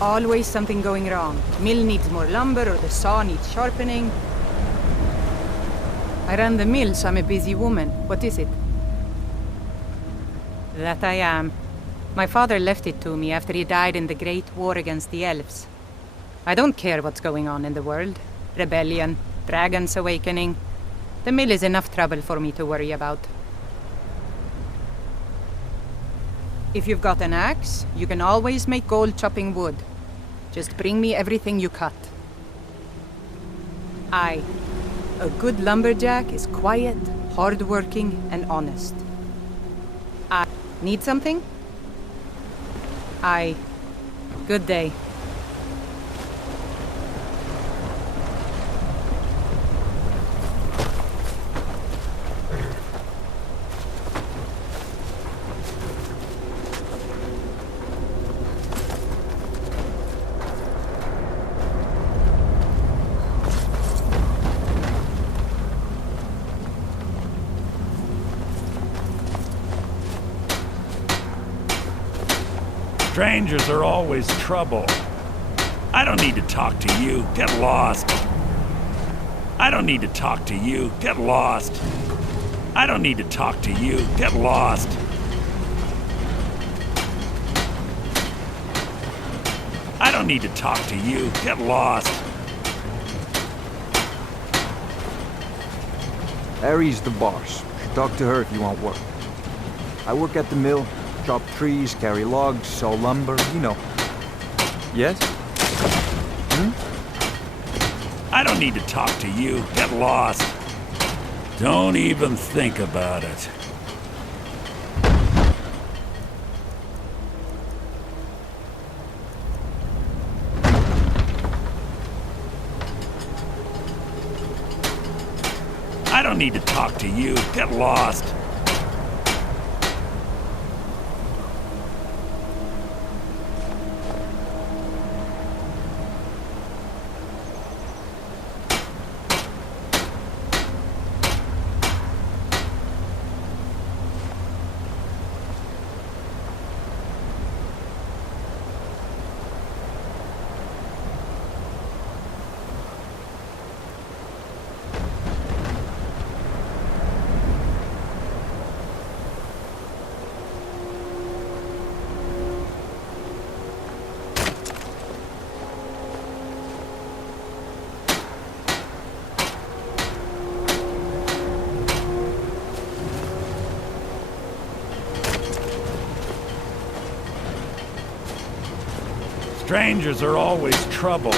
Always something going wrong. Mill needs more lumber or the saw needs sharpening. I run the mill, so I'm a busy woman. What is it? That I am. My father left it to me after he died in the Great War against the elves. I don't care what's going on in the world. Rebellion, dragons awakening. The mill is enough trouble for me to worry about. If you've got an axe, you can always make gold chopping wood. Just bring me everything you cut. Aye. A good lumberjack is quiet, hardworking, and honest. I need something? Aye. Good day. Strangers are always trouble. I don't need to talk to you. Get lost. I don't need to talk to you. Get lost. I don't need to talk to you. Get lost. I don't need to talk to you. Get lost. Harry's the boss. Talk to her if you want work. I work at the mill. Chop trees, carry logs, saw lumber, you know. Yes? I don't need to talk to you. Get lost. Don't even think about it. I don't need to talk to you. Get lost. Strangers are always trouble.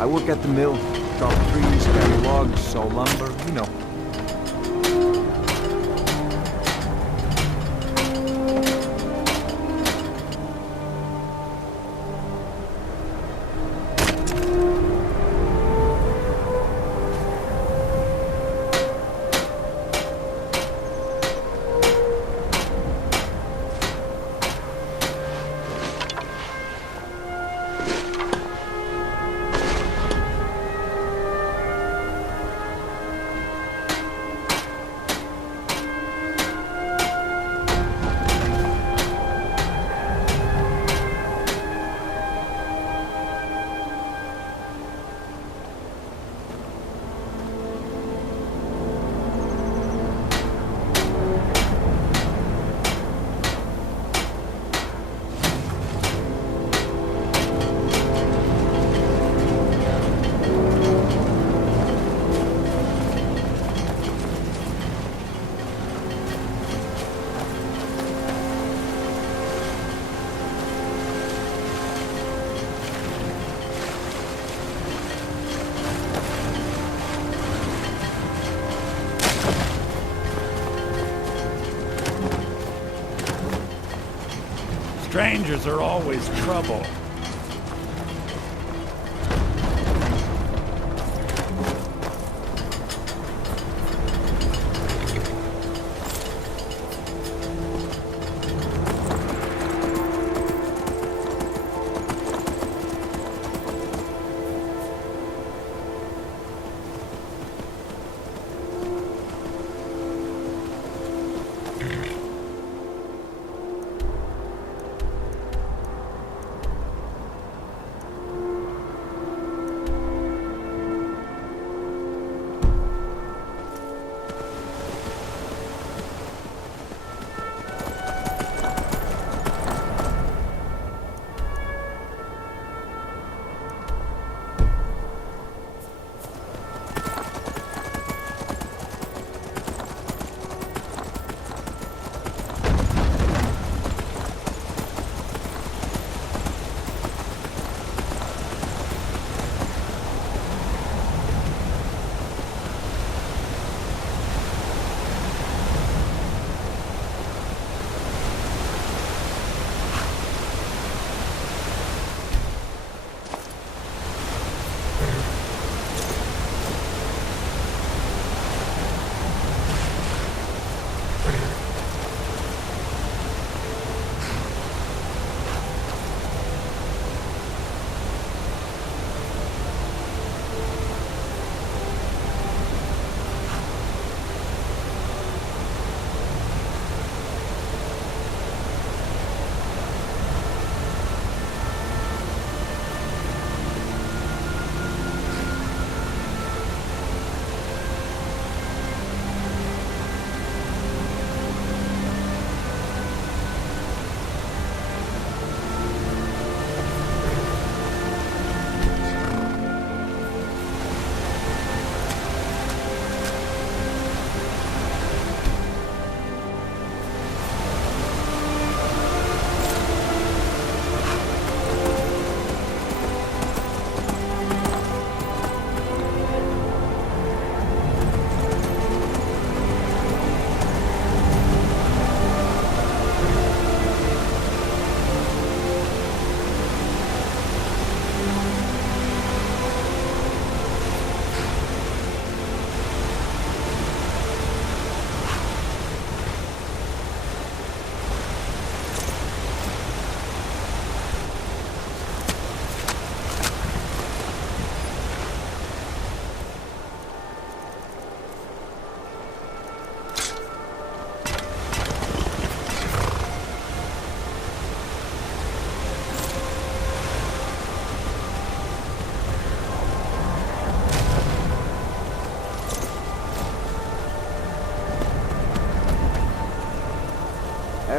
I work at the mill. Chop trees, carry logs, saw lumber, you know. Strangers are always trouble.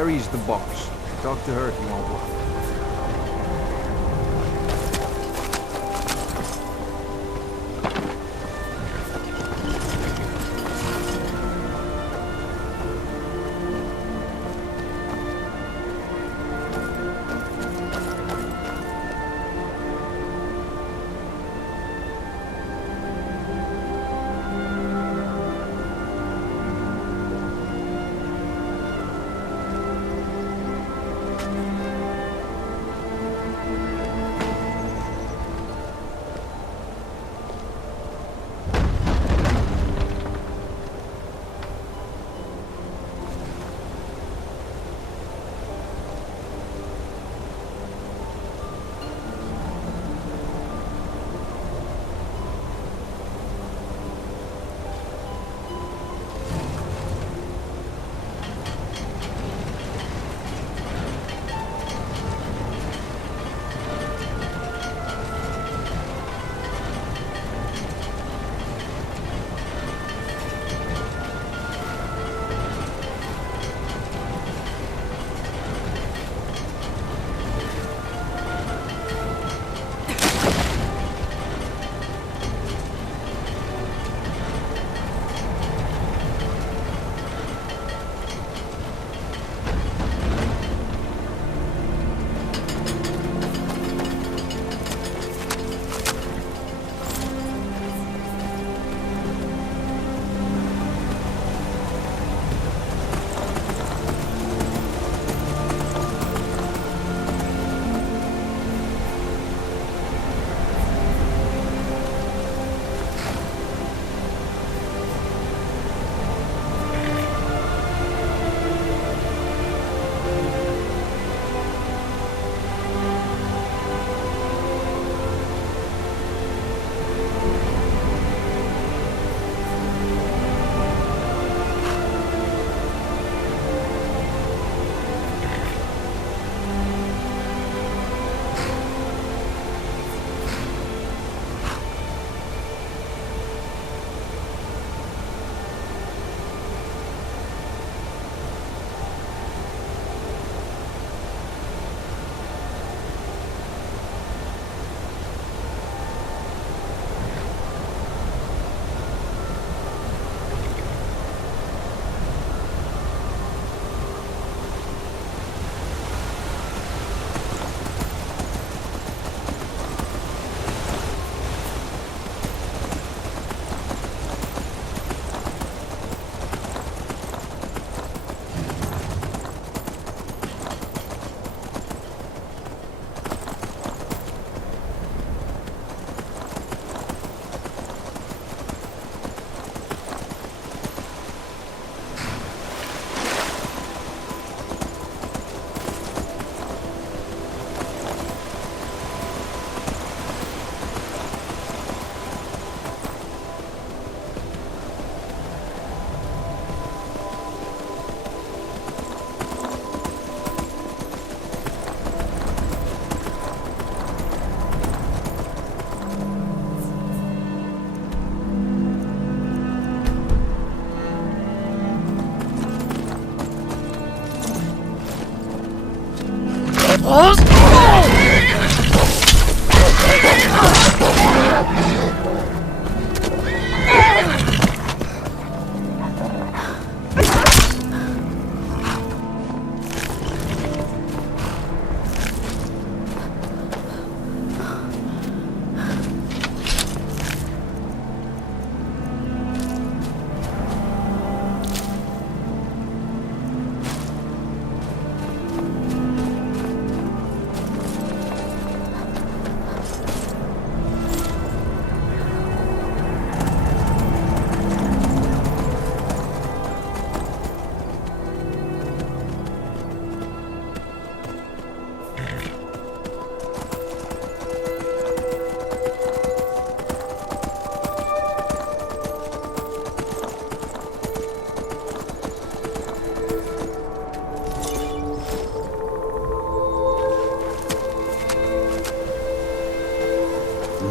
Carrie's the boss. Talk to her if you want work.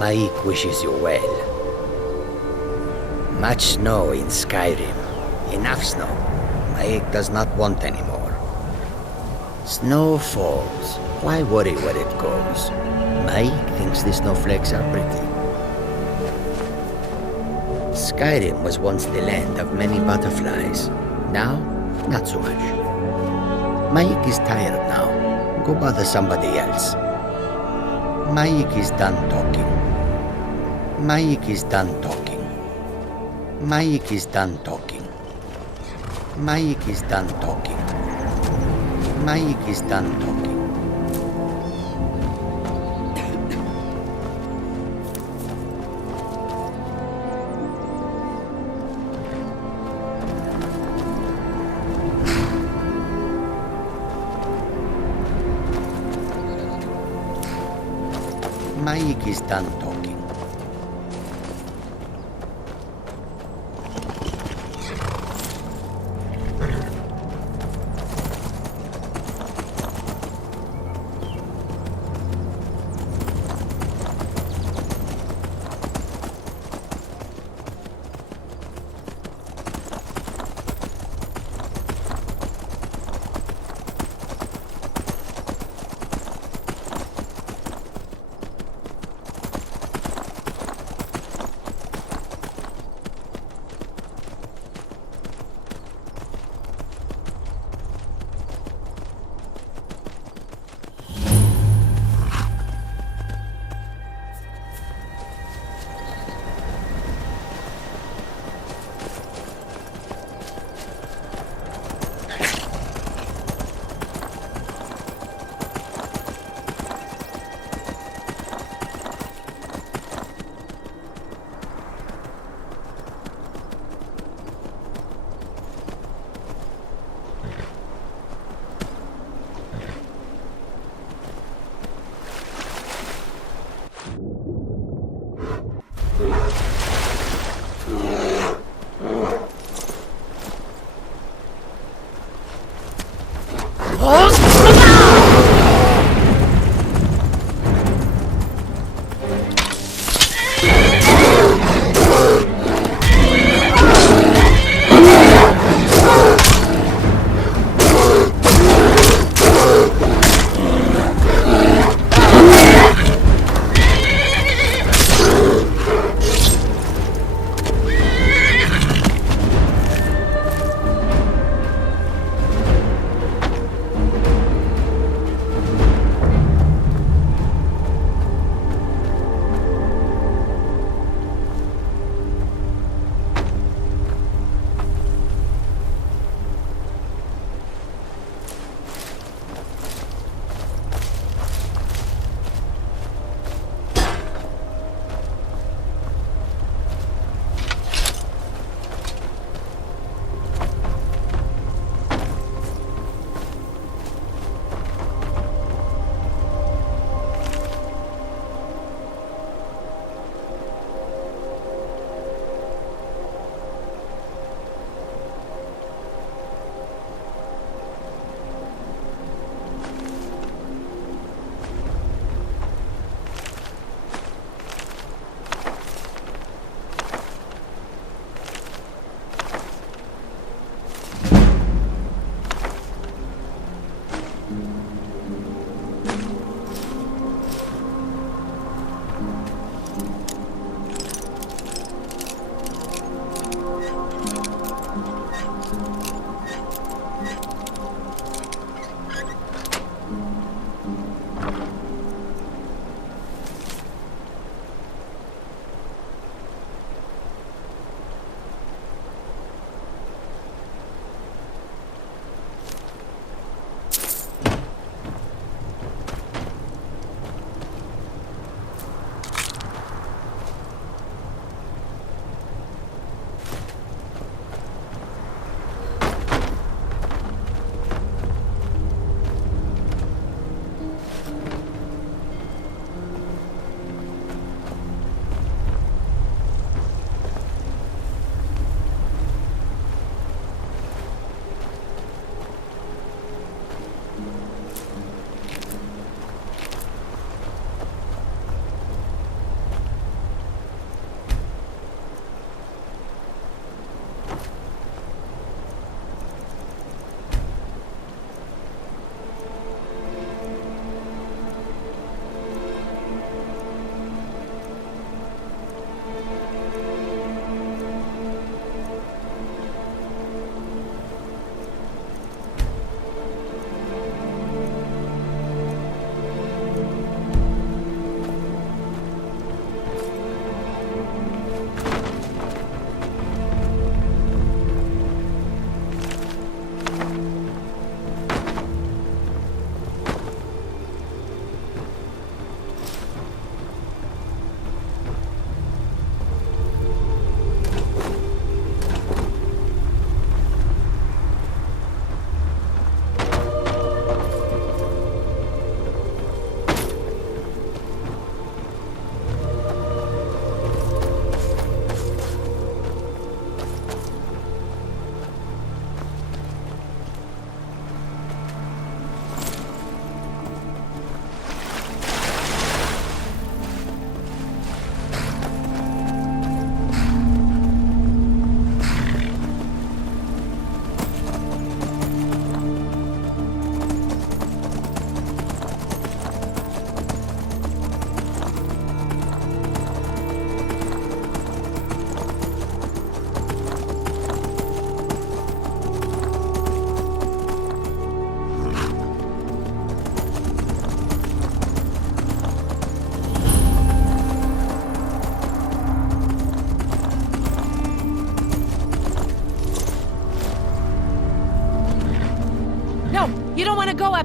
Maik wishes you well. Much snow in Skyrim. Enough snow. Maik does not want any more. Snow falls. Why worry where it goes? Mike thinks the snowflakes are pretty. Skyrim was once the land of many butterflies. Now, not so much. Mike is tired now. Go bother somebody else. Mike is done talking. Mike is done talking. Mike is done talking. Mike is done talking. Mike is done talking. Mike is done talking.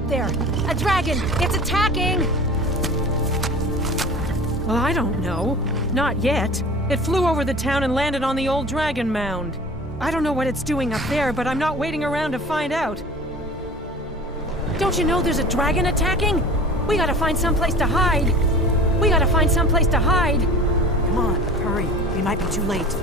up there? A dragon! It's attacking! Well, I don't know. Not yet. It flew over the town and landed on the old dragon mound. I don't know what it's doing up there, but I'm not waiting around to find out. Don't you know there's a dragon attacking? We gotta find someplace to hide. We gotta find someplace to hide. Come on, hurry. We might be too late.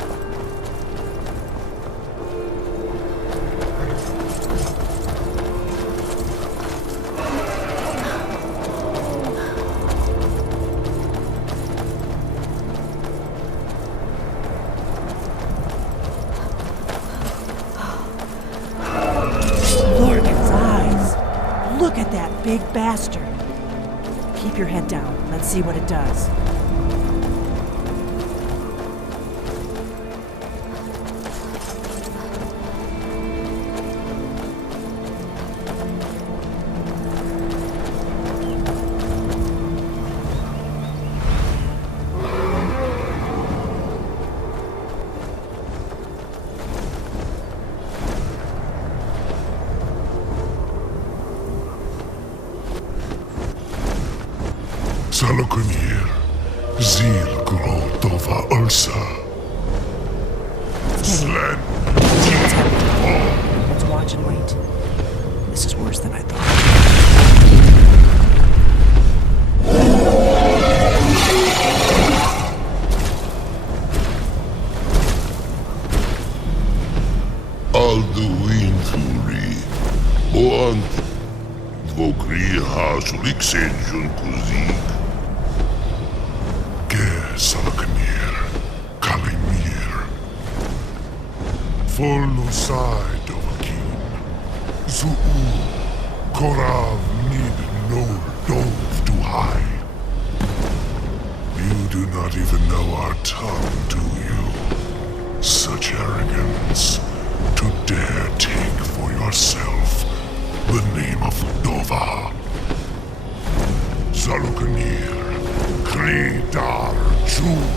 Look at his eyes. Look at that big bastard. Keep your head down. Let's see what it does. Salokunir, Zil Grotova Ursa. Sled. Let's watch and wait. This is worse than I thought. Alduin Thuri. Oant. Dvokri Hasulik Senjun Kuzik. Salokunir, Kalimir. Follow side of a king. Zuu, Korav need no dove to hide. You do not even know our tongue, do you? Such arrogance to dare take for yourself the name of Dova. Salokunir. Kridar Jur.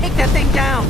Take that thing down!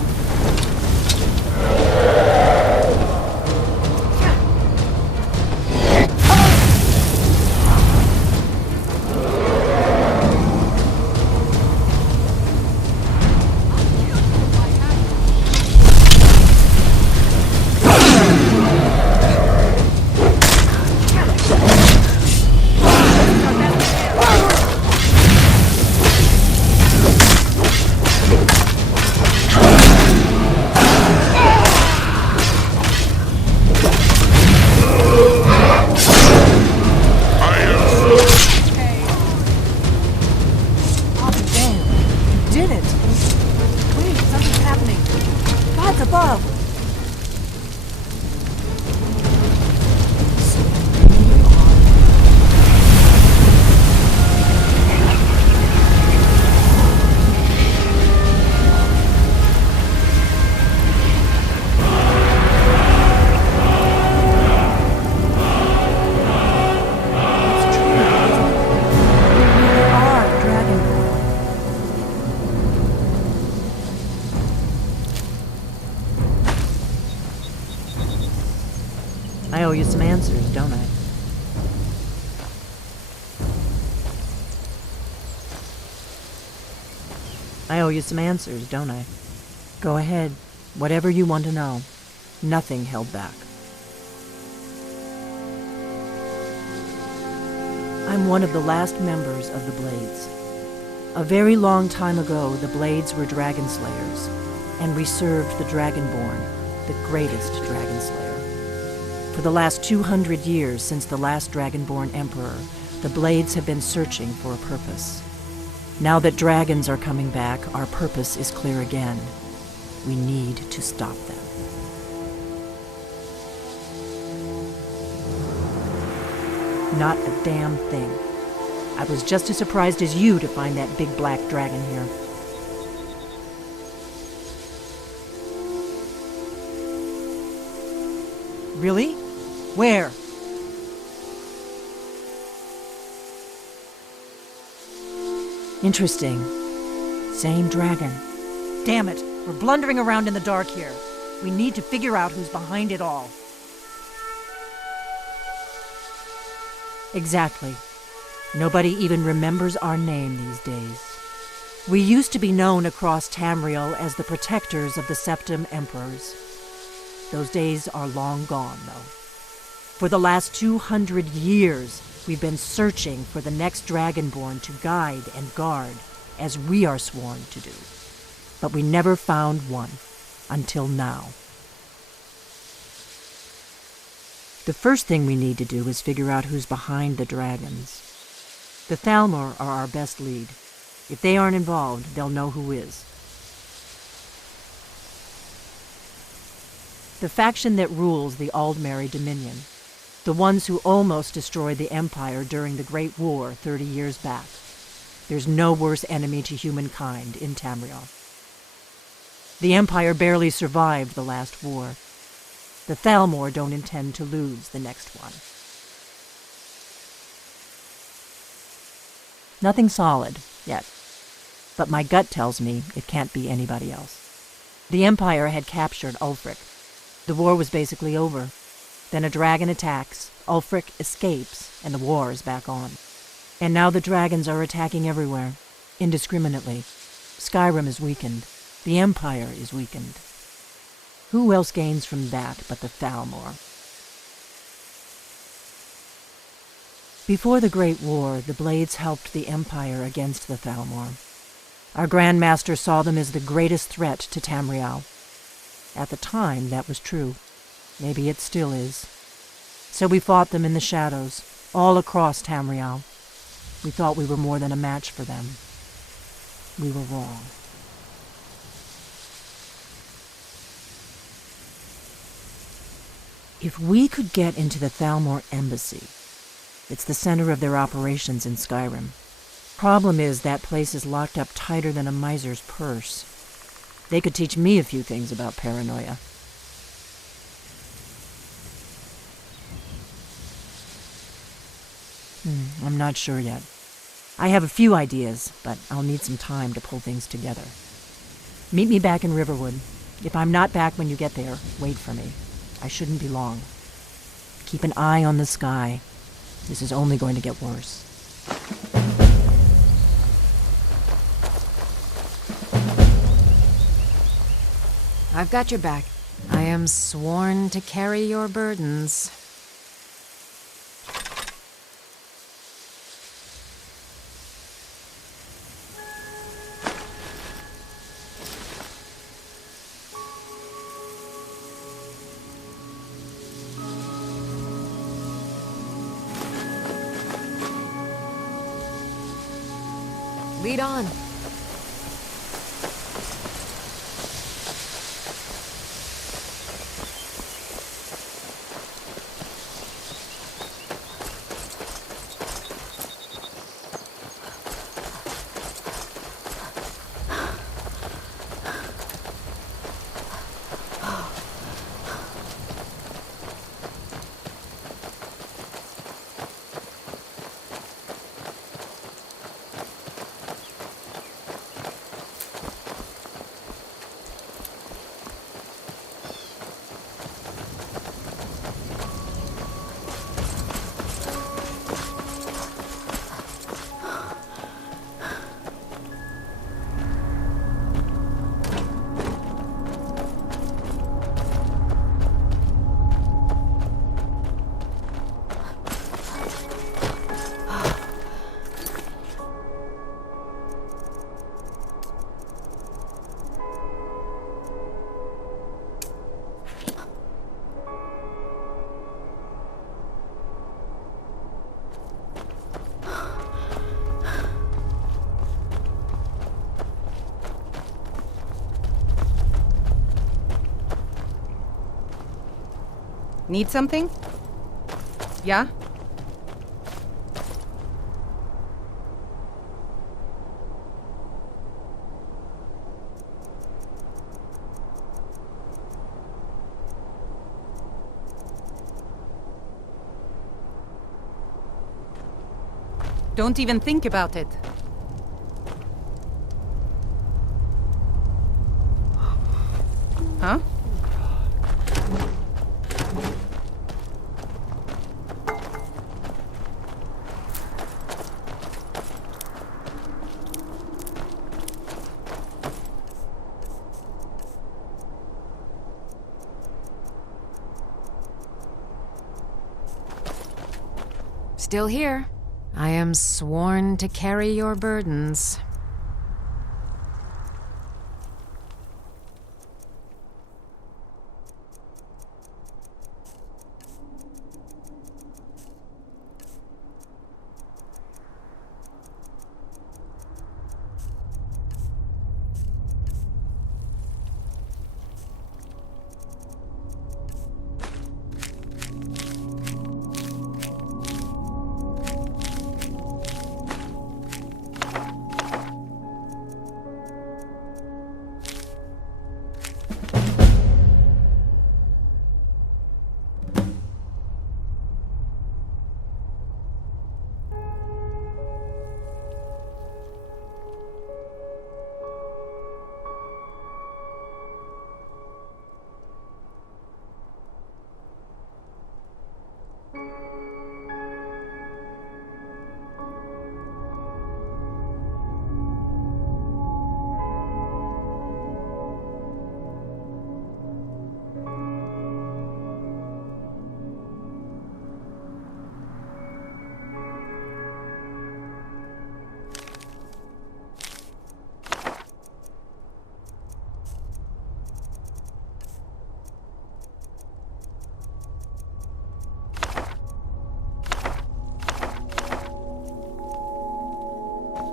I owe you some answers, don't I? I owe you some answers, don't I? Go ahead. Whatever you want to know. Nothing held back. I'm one of the last members of the Blades. A very long time ago, the Blades were dragon slayers, and we served the Dragonborn, the greatest dragon slayer. For the last 200 years since the last Dragonborn Emperor, the Blades have been searching for a purpose. Now that dragons are coming back, our purpose is clear again. We need to stop them. Not a damn thing. I was just as surprised as you to find that big black dragon here. Really? Where? Interesting. Same dragon. Damn it, we're blundering around in the dark here. We need to figure out who's behind it all. Exactly. Nobody even remembers our name these days. We used to be known across Tamriel as the protectors of the Septim Emperors. Those days are long gone, though. For the last 200 years, we've been searching for the next Dragonborn to guide and guard, as we are sworn to do. But we never found one, until now. The first thing we need to do is figure out who's behind the dragons. The Thalmor are our best lead. If they aren't involved, they'll know who is. The faction that rules the Aldmeri Dominion. The ones who almost destroyed the Empire during the Great War 30 years back. There's no worse enemy to humankind in Tamriel. The Empire barely survived the last war. The Thalmor don't intend to lose the next one. Nothing solid, yet. But my gut tells me it can't be anybody else. The Empire had captured Ulfric. The war was basically over. Then a dragon attacks, Ulfric escapes, and the war is back on. And now the dragons are attacking everywhere, indiscriminately. Skyrim is weakened. The Empire is weakened. Who else gains from that but the Thalmor? Before the Great War, the Blades helped the Empire against the Thalmor. Our Grand Master saw them as the greatest threat to Tamriel. At the time, that was true. Maybe it still is. So we fought them in the shadows, all across Tamriel. We thought we were more than a match for them. We were wrong. If we could get into the Thalmor embassy, it's the center of their operations in Skyrim. Problem is, that place is locked up tighter than a miser's purse. They could teach me a few things about paranoia. I'm not sure yet. I have a few ideas, but I'll need some time to pull things together. Meet me back in Riverwood. If I'm not back when you get there, wait for me. I shouldn't be long. Keep an eye on the sky. This is only going to get worse. I've got your back. I am sworn to carry your burdens. Lead on. Need something? Yeah? Don't even think about it. Huh? Still here. I am sworn to carry your burdens.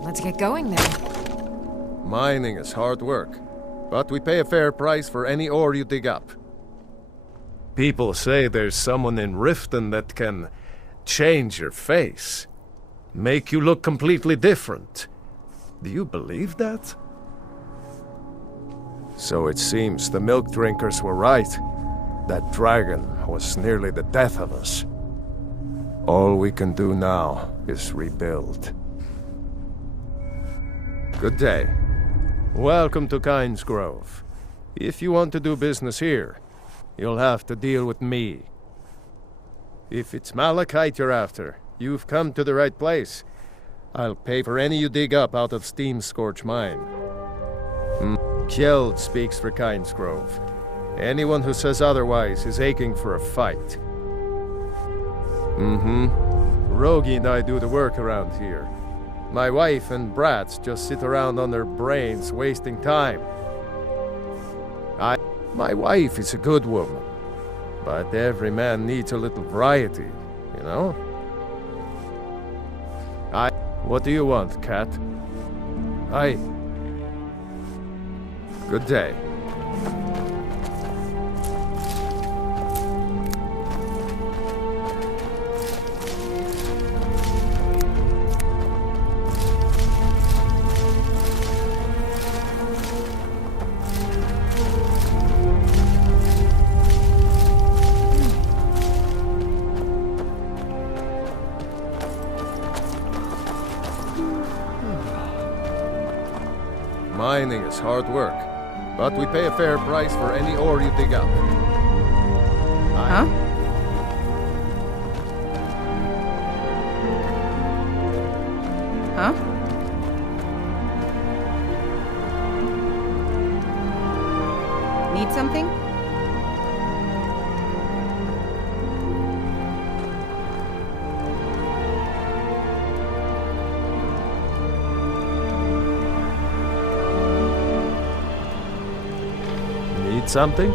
Let's get going then. Mining is hard work, but we pay a fair price for any ore you dig up. People say there's someone in Riften that can change your face, make you look completely different. Do you believe that? So it seems the milk drinkers were right. That dragon was nearly the death of us. All we can do now is rebuild. Good day. Welcome to Kynes Grove. If you want to do business here, you'll have to deal with me. If it's malachite you're after, you've come to the right place. I'll pay for any you dig up out of Steam Scorch Mine. Kjeld speaks for Kynes Grove. Anyone who says otherwise is aching for a fight. Rogi and I do the work around here. My wife and brats just sit around on their brains, wasting time. My wife is a good woman, but every man needs a little variety, you know? What do you want, cat? Good day. Mining is hard work, but we pay a fair price for any ore you dig up. Huh? Huh? Need something? Need something?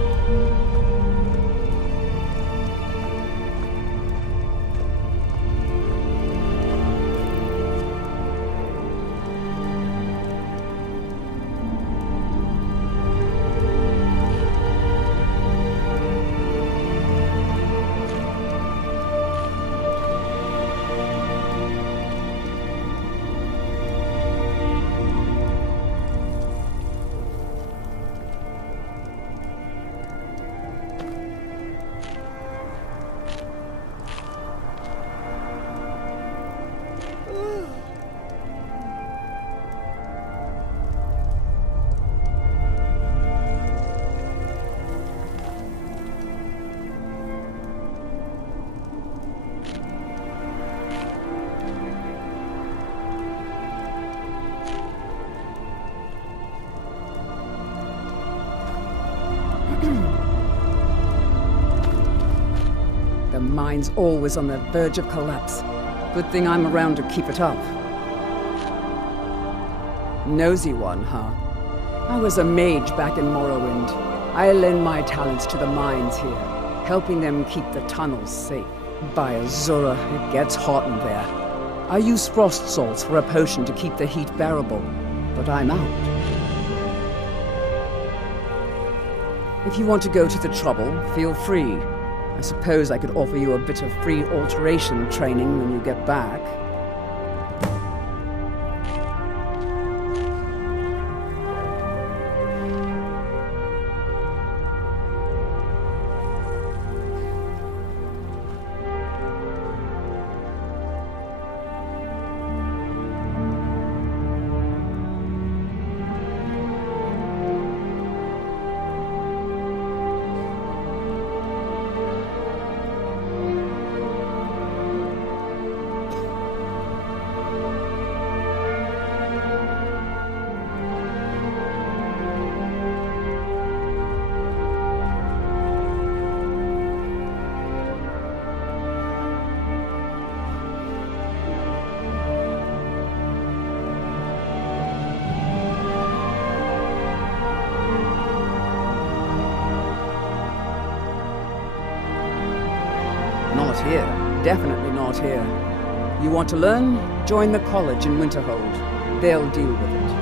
The mine's always on the verge of collapse. Good thing I'm around to keep it up. Nosy one, huh? I was a mage back in Morrowind. I lend my talents to the mines here, helping them keep the tunnels safe. By Azura, it gets hot in there. I use frost salts for a potion to keep the heat bearable, but I'm out. If you want to go to the trouble, feel free. I suppose I could offer you a bit of free alteration training when you get back. Not here. Definitely not here. You want to learn? Join the college in Winterhold. They'll deal with it.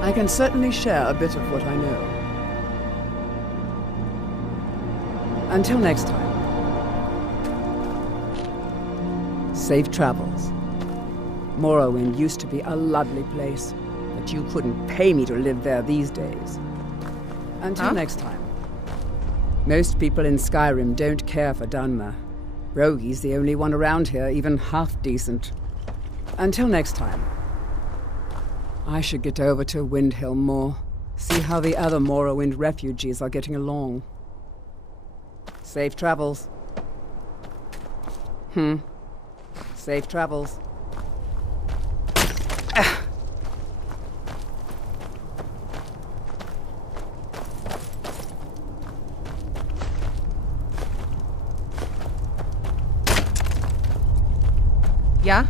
I can certainly share a bit of what I know. Until next time. Safe travels. Morrowind used to be a lovely place, but you couldn't pay me to live there these days. Until next time. Most people in Skyrim don't care for Dunmer. Rogi's the only one around here even half decent. Until next time. I should get over to Windhill more, see how the other Morrowind refugees are getting along. Safe travels. Safe travels. Yeah?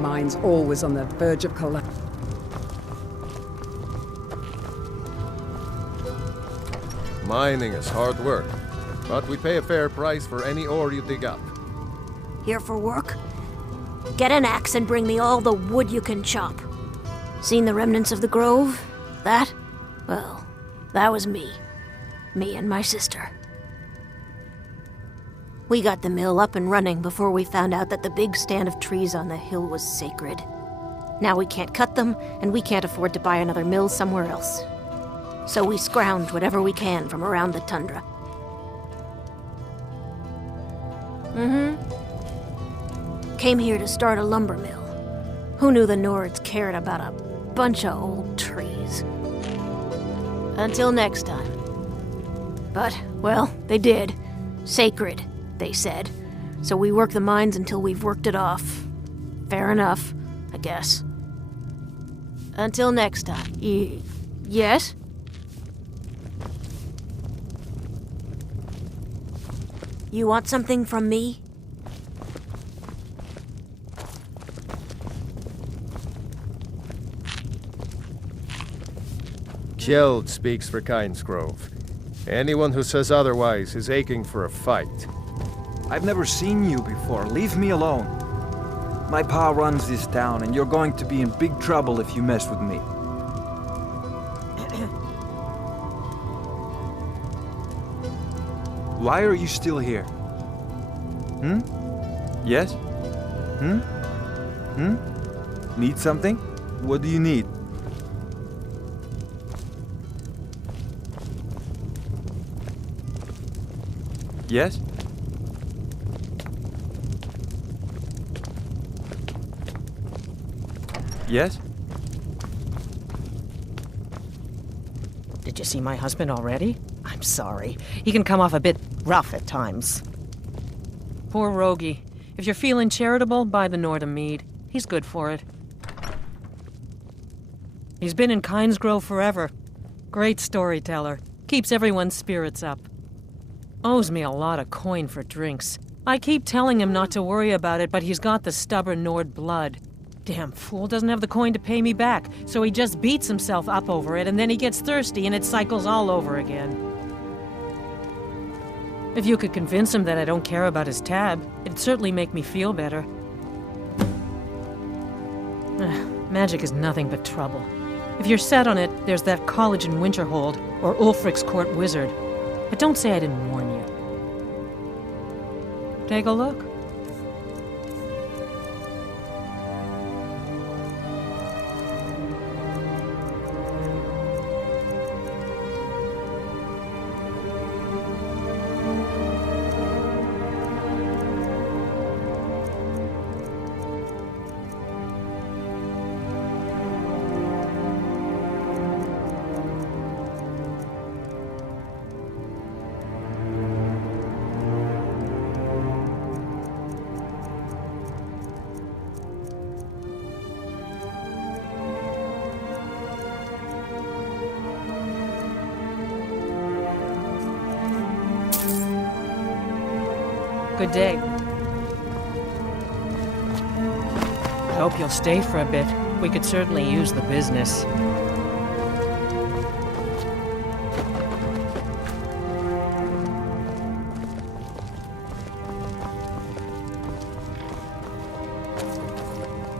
Mine's always on the verge of collapse. Mining is hard work, but we pay a fair price for any ore you dig up. Here for work? Get an axe and bring me all the wood you can chop. Seen the remnants of the grove? That? Well, that was me. Me and my sister. We got the mill up and running before we found out that the big stand of trees on the hill was sacred. Now we can't cut them, and we can't afford to buy another mill somewhere else. So we scrounge whatever we can from around the tundra. Came here to start a lumber mill. Who knew the Nords cared about a bunch of old trees? Until next time. But, well, they did. Sacred, they said. So we work the mines until we've worked it off. Fair enough, I guess. Until next time. Yes? You want something from me? Kjeld speaks for Kynesgrove. Anyone who says otherwise is aching for a fight. I've never seen you before. Leave me alone. My pa runs this town, and you're going to be in big trouble if you mess with me. Why are you still here? Yes? Need something? What do you need? Yes? Yes? Did you see my husband already? I'm sorry. He can come off a bit rough at times. Poor Rogie. If you're feeling charitable, buy the Nordham mead. He's good for it. He's been in Kynesgrove forever. Great storyteller. Keeps everyone's spirits up. Owes me a lot of coin for drinks. I keep telling him not to worry about it, but he's got the stubborn Nord blood. Damn fool doesn't have the coin to pay me back, so he just beats himself up over it, and then he gets thirsty and it cycles all over again. If you could convince him that I don't care about his tab, it'd certainly make me feel better. Magic is nothing but trouble. If you're set on it, there's that college in Winterhold, or Ulfric's court wizard. But don't say I didn't warn you. Take a look. Good day. I hope you'll stay for a bit. We could certainly use the business.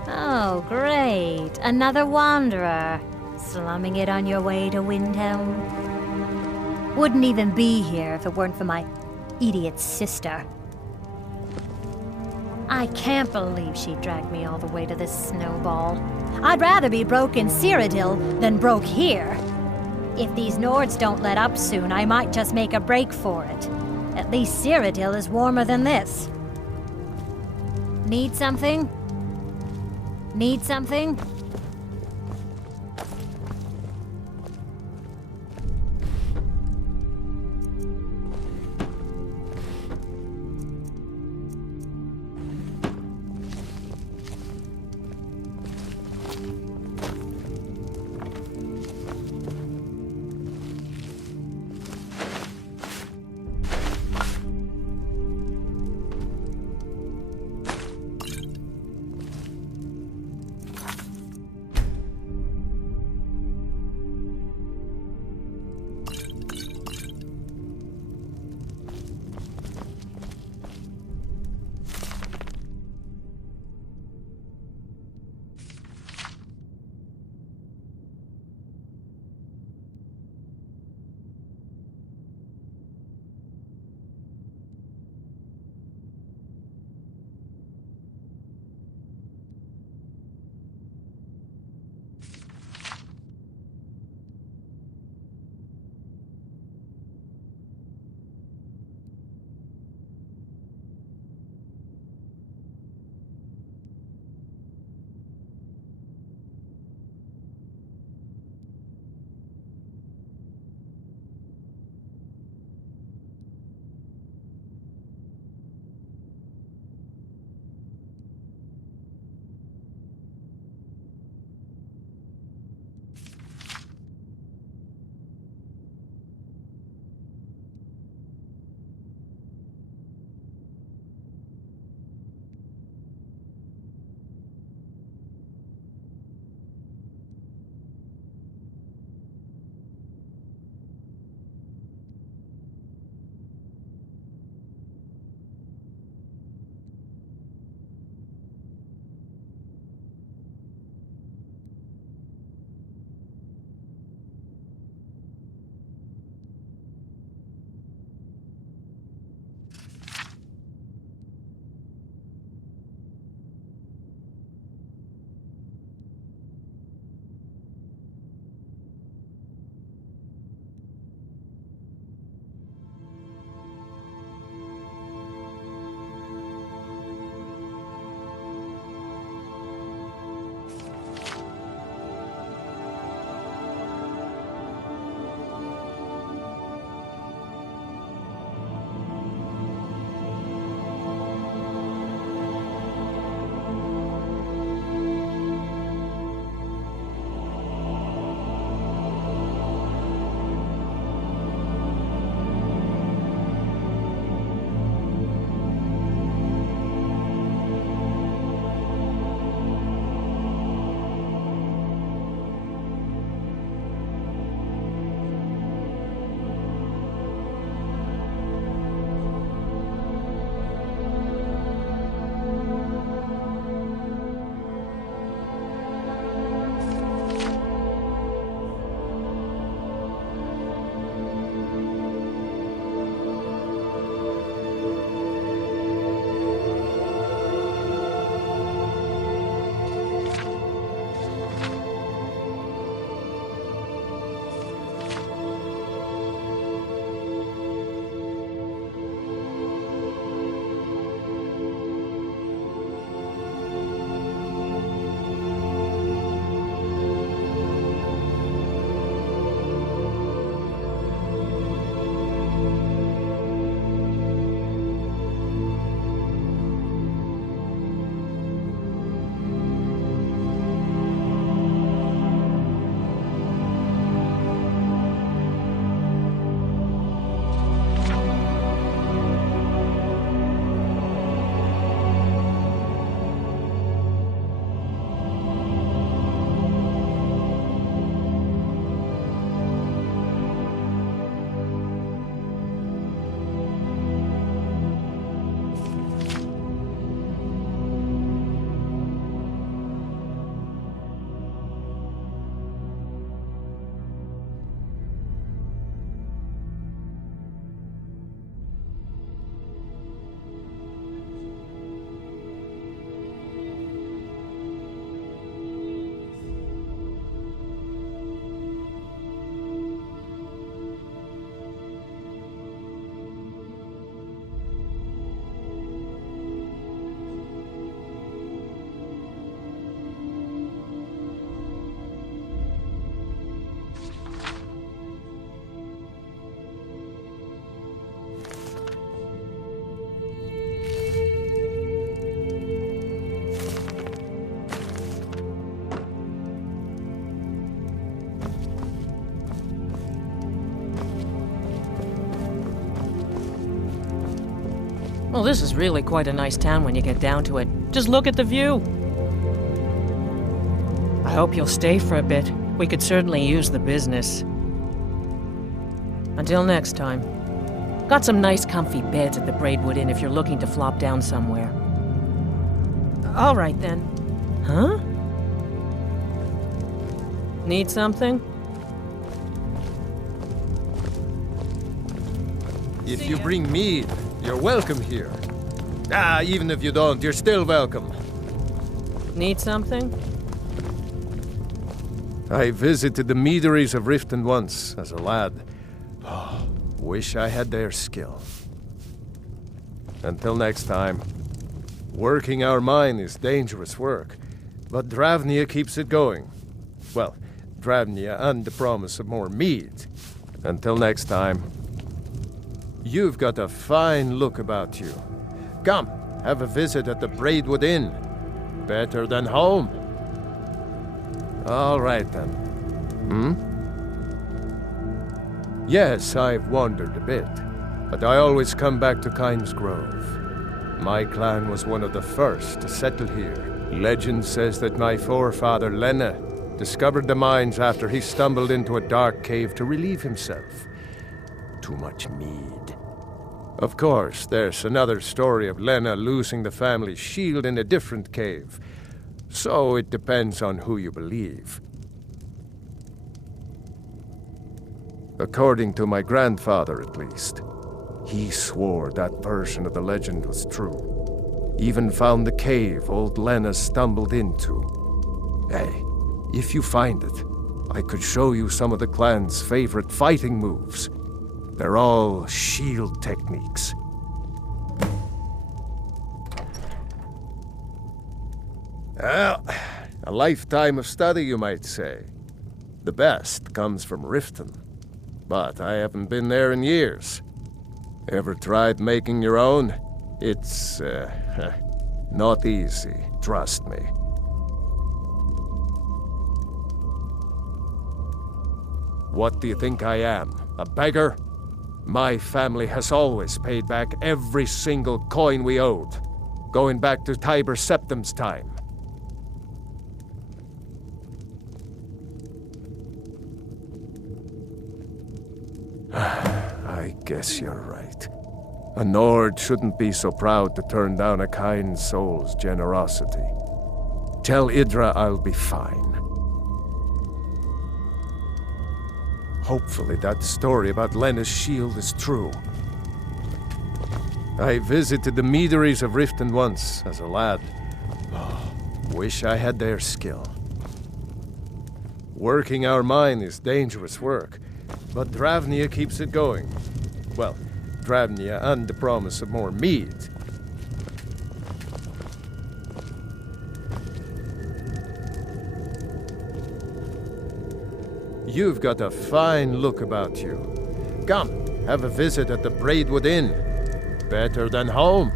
Oh, great. Another wanderer. Slumming it on your way to Windhelm. Wouldn't even be here if it weren't for my idiot sister. I can't believe she dragged me all the way to this snowball. I'd rather be broke in Cyrodiil than broke here. If these Nords don't let up soon, I might just make a break for it. At least Cyrodiil is warmer than this. Need something? Need something? Well, this is really quite a nice town when you get down to it. Just look at the view. I hope you'll stay for a bit. We could certainly use the business. Until next time. Got some nice comfy beds at the Braidwood Inn if you're looking to flop down somewhere. All right then. Huh? Need something? If you bring mead, you're welcome here. Even if you don't, you're still welcome. Need something? I visited the meaderies of Riften once, as a lad. Oh, wish I had their skill. Until next time. Working our mine is dangerous work, but Dravnia keeps it going. Well, Dravnia and the promise of more mead. Until next time. You've got a fine look about you. Come, have a visit at the Braidwood Inn. Better than home. All right, then. Yes, I've wandered a bit, but I always come back to Kynes Grove. My clan was one of the first to settle here. Legend says that my forefather, Lena, discovered the mines after he stumbled into a dark cave to relieve himself. Too much mead. Of course, there's another story of Lena losing the family shield in a different cave. So it depends on who you believe. According to my grandfather, at least. He swore that version of the legend was true. Even found the cave old Lena stumbled into. Hey, if you find it, I could show you some of the clan's favorite fighting moves. They're all shield techniques. Well, a lifetime of study, you might say. The best comes from Riften, but I haven't been there in years. Ever tried making your own? It's, not easy, trust me. What do you think I am, a beggar? My family has always paid back every single coin we owed, going back to Tiber Septim's time. I guess you're right. A Nord shouldn't be so proud to turn down a kind soul's generosity. Tell Idra I'll be fine. Hopefully that story about Lena's shield is true. I visited the meaderies of Riften once, as a lad. Oh, wish I had their skill. Working our mine is dangerous work, but Dravnia keeps it going. Well, Dravnia and the promise of more mead. You've got a fine look about you. Come, have a visit at the Braidwood Inn. Better than home.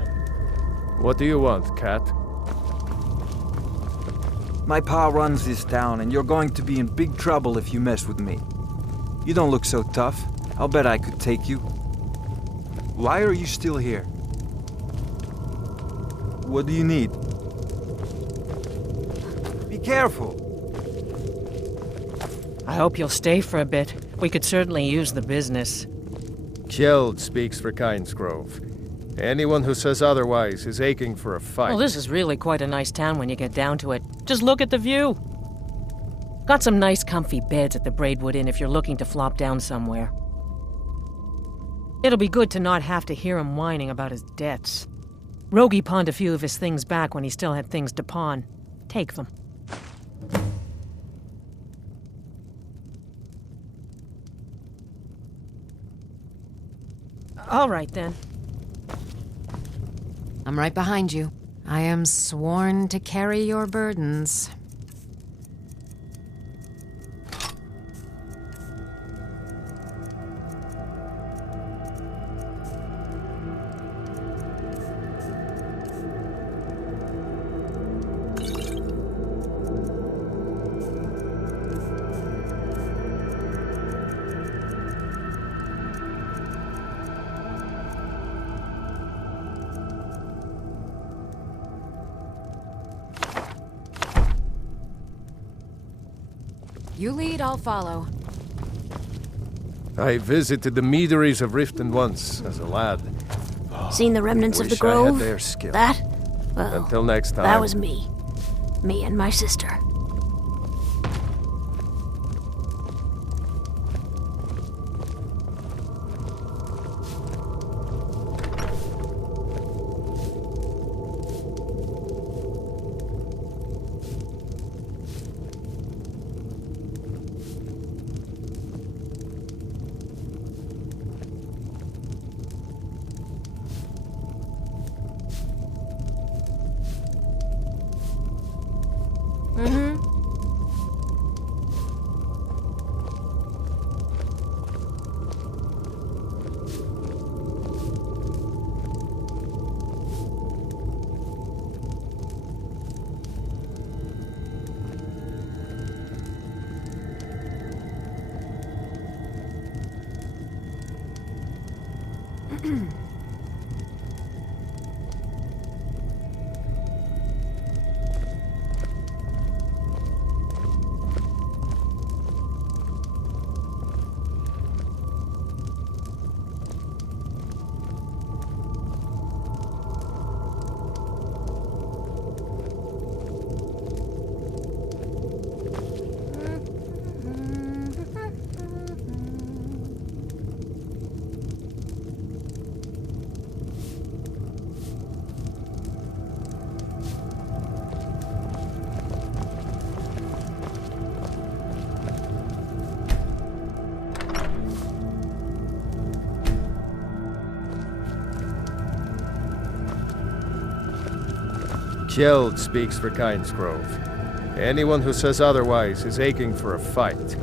What do you want, cat? My pa runs this town, and you're going to be in big trouble if you mess with me. You don't look so tough. I'll bet I could take you. Why are you still here? What do you need? Be careful. I hope you'll stay for a bit. We could certainly use the business. Kjeld speaks for Kynes Grove. Anyone who says otherwise is aching for a fight. Well, this is really quite a nice town when you get down to it. Just look at the view. Got some nice comfy beds at the Braidwood Inn if you're looking to flop down somewhere. It'll be good to not have to hear him whining about his debts. Rogie pawned a few of his things back when he still had things to pawn. Take them. All right, then. I'm right behind you. I am sworn to carry your burdens. You lead, I'll follow. I visited the meaderies of Riften once, as a lad. Seen the remnants of the Wish I had grove? their skill. That? Well, Until next time. that was me. Me and my sister. Kjeld speaks for Kynesgrove. Anyone who says otherwise is aching for a fight.